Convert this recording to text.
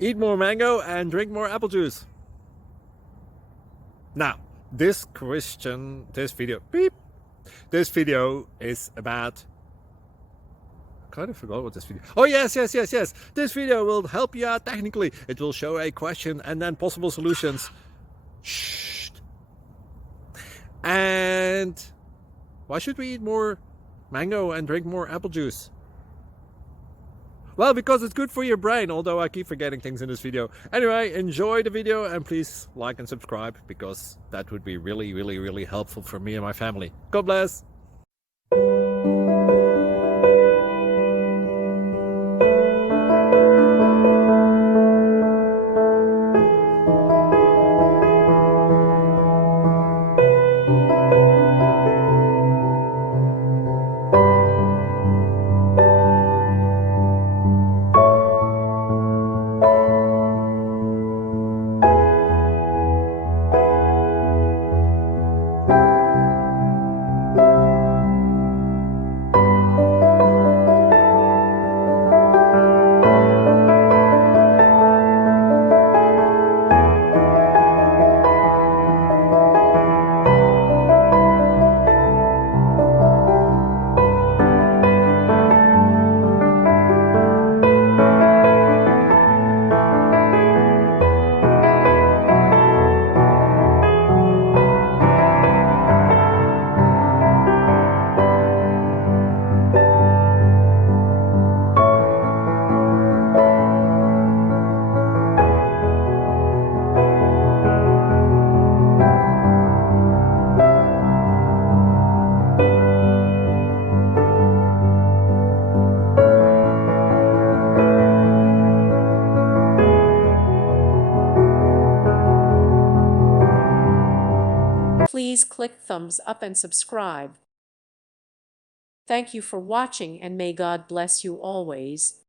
Eat more mango and drink more apple juice. Now, this video is about, I kind of forgot what this video. Oh, yes. This video will help you out technically. It will show a question and then possible solutions. Shh. And why should we eat more mango and drink more apple juice? Well, because it's good for your brain, although I keep forgetting things in this video. Anyway, enjoy the video and please like and subscribe, because that would be really helpful for me and my family. God bless! Please click thumbs up and subscribe. Thank you for watching, and may God bless you always.